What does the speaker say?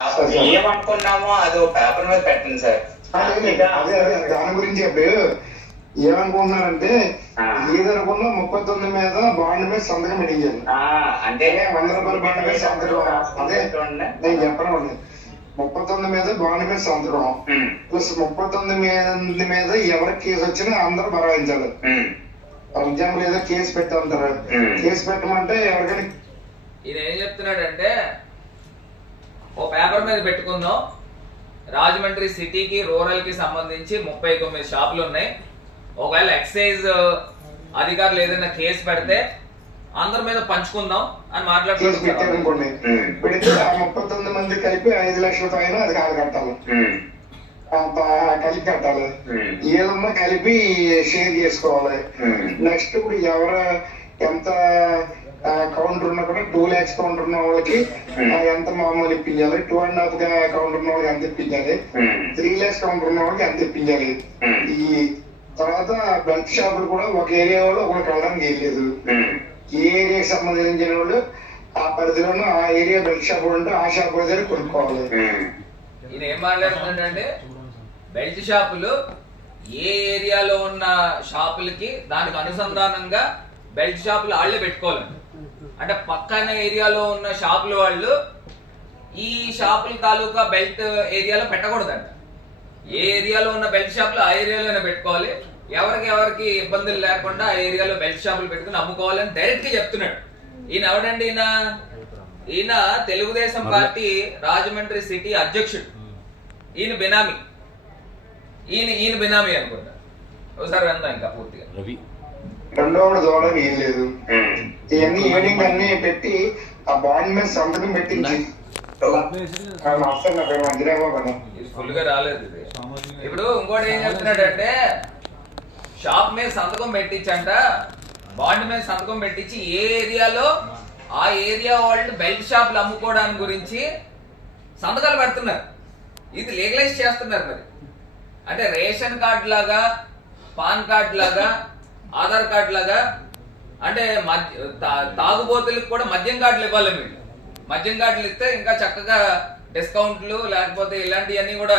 ఏమనుకున్నామో అది పేపర్ మీద పెట్టండి సార్. అదే దాని గురించి ఇప్పుడు ఏమనుకుంటున్నారంటే ఏదనుకున్నా 39 మీద బాండ్ మీద సంతకం పెట్టించాలి. అంటే రూపాయల బాండ్ మీద సంతకం. అదే నేను చెప్పడం 39 మీద బాండ్ మీద సంతకం ప్లస్ 39 మీద ఎవరికి కేసు వచ్చినా అందరూ బరాయించాలి. ఫర్ ఎగ్జాంపుల్ ఏదో కేసు పెట్టారు, కేసు పెట్టమంటే ఎవరికైనా ఈయన ఏం చెప్తున్నాడంటే ఓ పేపర్ మీద పెట్టుకుందాం, రాజమండ్రి సిటీకి రూరల్ కి సంబంధించి 39 షాపులు ఉన్నాయి. ఒకవేళ ఎక్సైజ్ అధికారులు ఏదైనా కేసు పెడితే అందరి మీద పంచుకుందాం అని మాట్లాడుతున్నాను. పెడితే 39 మంది కలిపి 5 లక్షల పైన అది కాదు కట్టాలి, కలిపి కట్టాలి. ఏదన్నా కలిపి షేర్ చేసుకోవాలి. నెక్స్ట్ ఇప్పుడు ఎవరు ఎంత కౌంటర్ ఉన్నా కూడా 2 lakhs కౌంటర్ ఉన్న వాళ్ళకి ఎంత మామూలు ఇప్పించాలి, 2.5 కౌంటర్ ఉన్న వాళ్ళకి ఎంత ఇప్పించాలి, 3 lakhs కౌంటర్ ఉన్న వాళ్ళకి ఎంత ఇప్పించాలి. ఈ తర్వాత బెల్ట్ షాపులు కూడా ఒక ఏరియా వాళ్ళు ఒకరికి వెళ్ళడానికి వెళ్ళలేదు. ఏ ఏరియాకి సంబంధించిన వాళ్ళు ఆ పరిధిలోనూ ఆ ఏరియా బెల్ట్ షాప్ ఉంటే ఆ షాప్ దగ్గర కొనుక్కోవాలి. ఈయన ఏం మాట్లాడుతుందంటే బెల్ట్ షాపులు ఏ ఏరియాలో ఉన్న షాపులకి దానికి అనుసంధానంగా బెల్ట్ షాపులు వాళ్ళే పెట్టుకోవాలండి. అంటే పక్కన ఏరియాలో ఉన్న షాపుల వాళ్ళు ఈ షాపుల తాలూకా బెల్ట్ ఏరియాలో పెట్టకూడదంట. ఏ ఏరియాలో ఉన్న బెల్ట్ షాపులు ఆ ఏరియాలోనే పెట్టుకోవాలి. ఎవరికి ఇబ్బందులు లేకుండా ఆ ఏరియాలో బెల్ట్ షాపులు పెట్టుకుని అమ్ముకోవాలని డైరెక్ట్ గా చెప్తున్నాడు. ఈయన ఎవడండి? ఈయన తెలుగుదేశం పార్టీ రాజమండ్రి సిటీ అధ్యక్షుడు. ఈయన బినామీ, ఈయన బినామీ అనుకుంటా. ఒకసారి వెళ్దాం ఇంకా పూర్తిగా. రెండో దూరం ఏం లేదు, ఇవన్నీ ఈవినింగ్ అన్ని పెట్టి ఆ బాండ్ మీద సంతకం పెట్టించి ఫుల్ గా రాలేదు. ఇప్పుడు ఇంకోటి ఏం చెప్తున్నాడంటే షాప్ మీద సంతకం పెట్టించంట, బాండ్ మీద సంతకం పెట్టించి ఏ ఏరియాలో ఆ ఏరియా వాళ్ళు బెల్ట్ షాపులు అమ్ముకోవడానికి గురించి సంతకాలు పెడుతున్నారు. ఇది లీగలైజ్ చేస్తున్నారు. మరి అంటే రేషన్ కార్డు లాగా, పాన్ కార్డు లాగా, ఆధార్ కార్డు లాగా, అంటే తాగుబోతులకు కూడా మద్యం కార్డులు ఇవ్వాలి. మీరు మద్యం కార్డులు ఇస్తే ఇంకా చక్కగా డిస్కౌంట్లు లేకపోతే ఇలాంటివన్నీ కూడా